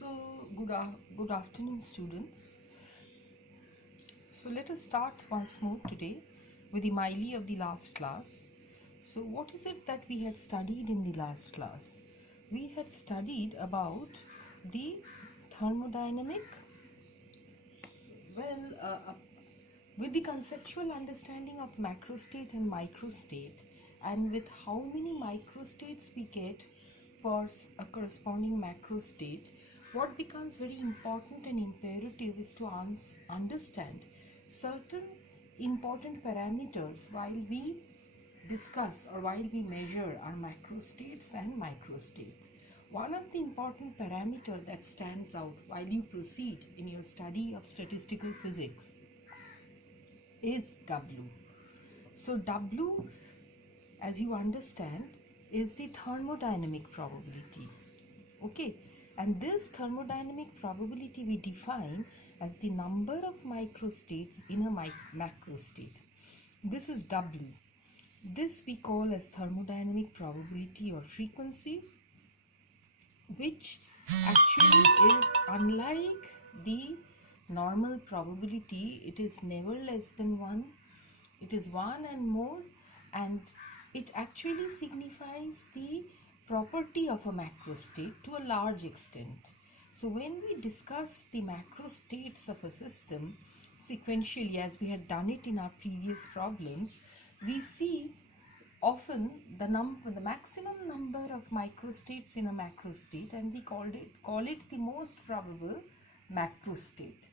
So, good afternoon, students. So, let us start once more today with the MILEY of the last class. So, what is it that we had studied in the last class? We had studied about the thermodynamic, with the conceptual understanding of macrostate and microstate, and with how many microstates we get for a corresponding macrostate. What becomes very important and imperative is to understand certain important parameters while we discuss or while we measure our macrostates and microstates. One of the important parameter that stands out while you proceed in your study of statistical physics is W. So W, as you understand, is the thermodynamic probability. Okay, and this thermodynamic probability we define as the number of microstates in a macrostate. This is W. This we call as thermodynamic probability or frequency, which actually is unlike the normal probability. It is never less than 1. It is 1 and more, and it actually signifies the property of a macrostate to a large extent. So when we discuss the macrostates of a system sequentially, as we had done it in our previous problems, we see often the maximum number of microstates in a macrostate, and we call it the most probable macrostate.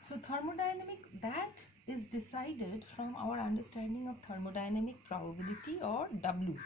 So thermodynamic, that is decided from our understanding of thermodynamic probability, or W,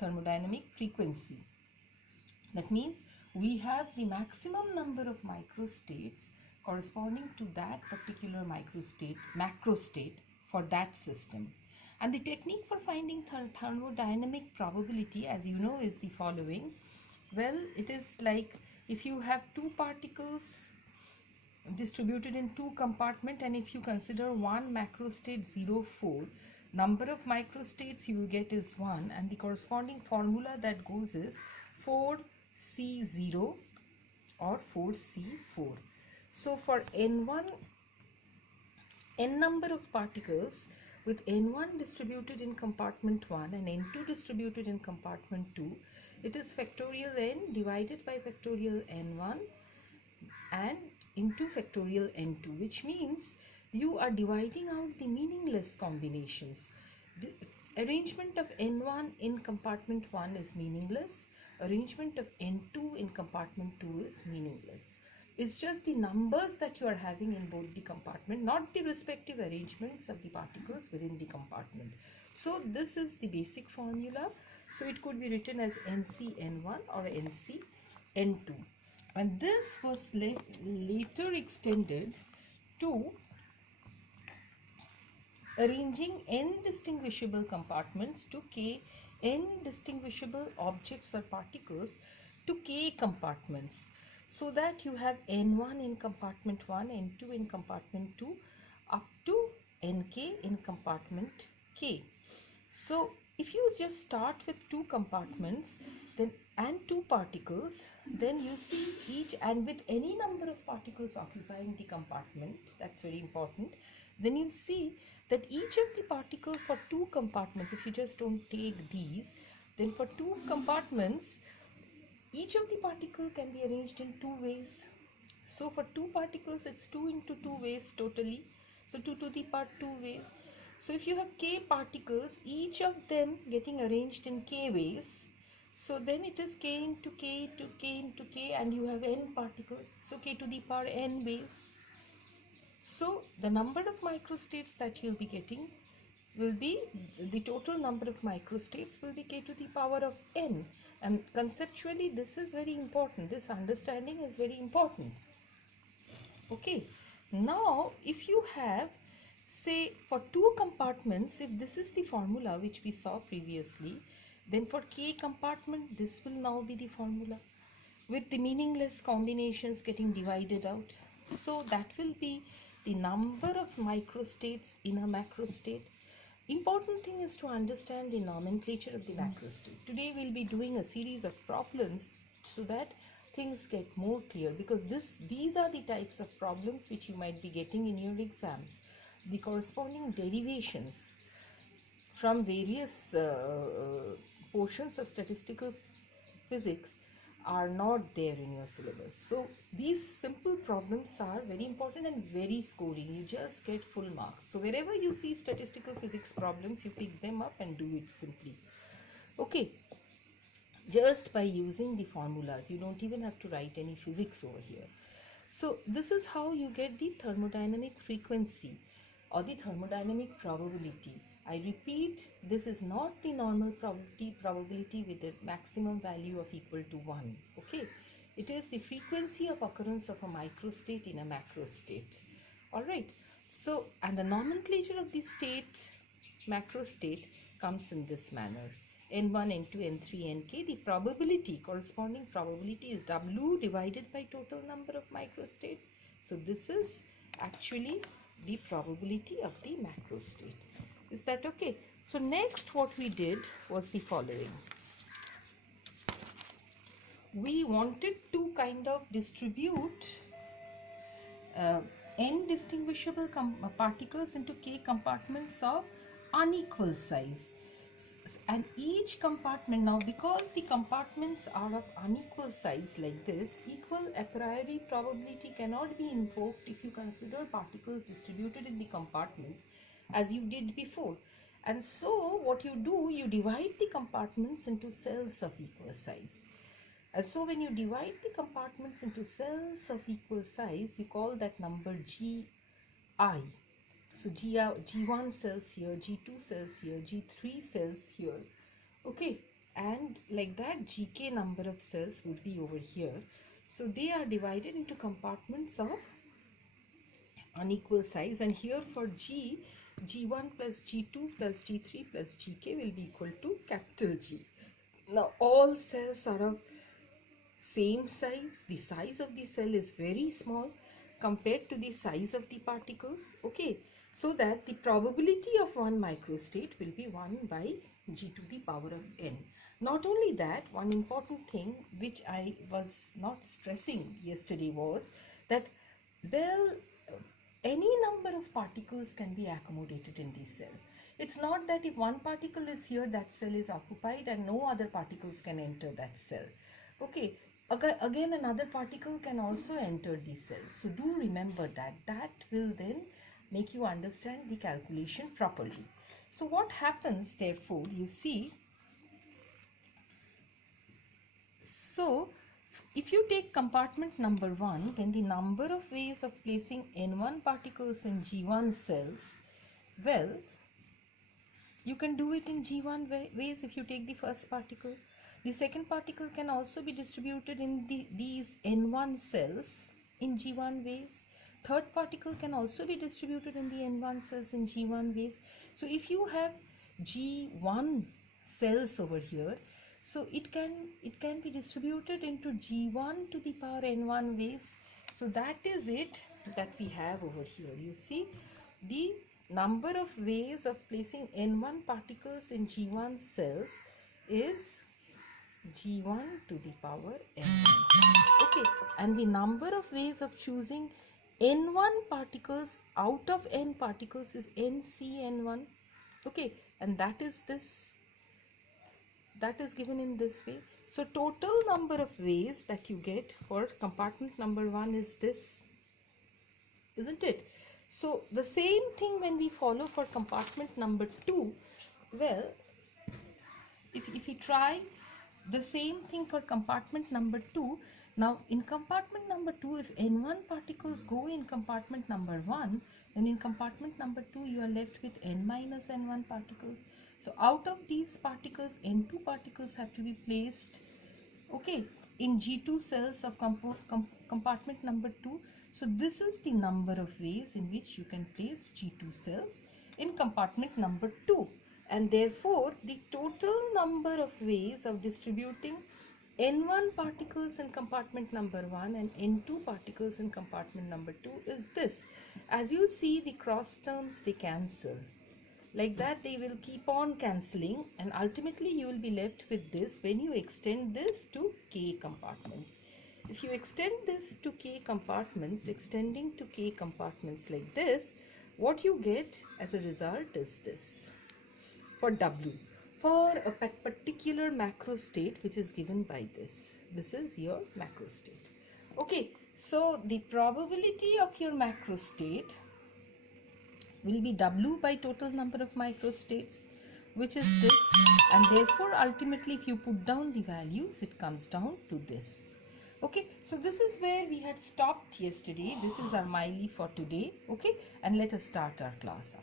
thermodynamic frequency. That means we have the maximum number of microstates corresponding to that particular macrostate for that system. And the technique for finding thermodynamic probability, as you know, is the following. Well, it is like if you have two particles distributed in two compartments, and if you consider one macrostate 0, 4, number of microstates you will get is 1, and the corresponding formula that goes is 4C0 or 4C4. So for n1, n number of particles with n1 distributed in compartment 1 and n2 distributed in compartment 2, it is factorial n divided by factorial n1 and into factorial n2, which means you are dividing out the meaningless combinations. The arrangement of n1 in compartment 1 is meaningless. Arrangement of n2 in compartment 2 is meaningless. It's just the numbers that you are having in both the compartment, not the respective arrangements of the particles within the compartment. So this is the basic formula. So it could be written as NCN1 or NCN2. And this was later extended to arranging n distinguishable compartments to k, n distinguishable objects or particles to k compartments, so that you have n1 in compartment 1, n2 in compartment 2, up to nk in compartment k. So if you just start with two compartments and two particles, then you see each, and with any number of particles occupying the compartment, that's very important, then you see that each of the particle for two compartments, if you just don't take these, then for two compartments, each of the particle can be arranged in two ways. So for two particles, it's 2 into 2 ways totally. So 2 to the power 2 ways. So if you have k particles, each of them getting arranged in k ways, so then it is k into k into k into k, and you have n particles, so k to the power n ways. So the number of microstates that you'll be getting will be, the total number of microstates will be k to the power of n. And conceptually this is very important. This understanding is very important. Okay, now if you have, say, for two compartments, if this is the formula which we saw previously, then for k compartment this will now be the formula, with the meaningless combinations getting divided out. So that will be the number of microstates in a macrostate. Important thing is to understand the nomenclature of the macrostate. Today we'll be doing a series of problems so that things get more clear, because these are the types of problems which you might be getting in your exams. The corresponding derivations from various portions of statistical physics are not there in your syllabus. So these simple problems are very important and very scoring. You just get full marks. So wherever you see statistical physics problems, you pick them up and do it simply. Okay, just by using the formulas. You don't even have to write any physics over here. So this is how you get the thermodynamic frequency or the thermodynamic probability. I repeat, this is not the normal probability with a maximum value of equal to 1. Okay, it is the frequency of occurrence of a microstate in a macrostate. All right. So, and the nomenclature of the state, macrostate, comes in this manner: n1, n2, n3, nk. The probability, corresponding probability, is W divided by total number of microstates. So this is actually the probability of the macrostate. Is that okay? So next what we did was the following. We wanted to kind of distribute n distinguishable particles into k compartments of unequal size. And each compartment, now because the compartments are of unequal size like this, equal a priori probability cannot be invoked if you consider particles distributed in the compartments as you did before. And so what you do, you divide the compartments into cells of equal size. And so when you divide the compartments into cells of equal size, you call that number Gi. So G1 cells here, G2 cells here, G3 cells here. Okay, and like that GK number of cells would be over here. So they are divided into compartments of unequal size, and here for G, G1 plus G2 plus G3 plus GK will be equal to capital G. Now all cells are of same size. The size of the cell is very small compared to the size of the particles. Okay, so that the probability of one microstate will be 1 by G to the power of n. Not only that, one important thing which I was not stressing yesterday was that, well, any number of particles can be accommodated in this cell. It's not that if one particle is here, that cell is occupied and no other particles can enter that cell. Okay, again another particle can also enter the cell. So do remember that. That will then make you understand the calculation properly. So what happens, therefore, you see, so if you take compartment number 1, then the number of ways of placing n1 particles in G1 cells, well, you can do it in G1 ways if you take the first particle. The second particle can also be distributed in these n1 cells in G1 ways. Third particle can also be distributed in the n1 cells in G1 ways. So if you have G1 cells over here, so it can be distributed into G1 to the power n1 ways. So that is it that we have over here. You see, the number of ways of placing n1 particles in G1 cells is G1 to the power n1. Okay, and the number of ways of choosing n1 particles out of n particles is NCN1. Okay, and that is this. That is given in this way. So total number of ways that you get for compartment number 1 is this, isn't it? So the same thing when we follow for compartment number 2, well, if we try the same thing for compartment number 2, now in compartment number 2, if n1 particles go in compartment number 1, then in compartment number 2 you are left with n minus n1 particles. So out of these particles, n2 particles have to be placed, okay, in G2 cells of compartment number 2. So this is the number of ways in which you can place G2 cells in compartment number 2. And therefore, the total number of ways of distributing n1 particles in compartment number 1 and n2 particles in compartment number 2 is this. As you see, the cross terms, they cancel. Like that, they will keep on cancelling, and ultimately you will be left with this when you extend this to k compartments. If you extend this to k compartments, extending to k compartments like this, what you get as a result is this. For W, for a particular macro state which is given by this. This is your macro state. Okay, so the probability of your macro state will be W by total number of microstates, which is this, and therefore ultimately if you put down the values, it comes down to this. Okay, so this is where we had stopped yesterday. This is our MILEY for today. Okay, and let us start our class.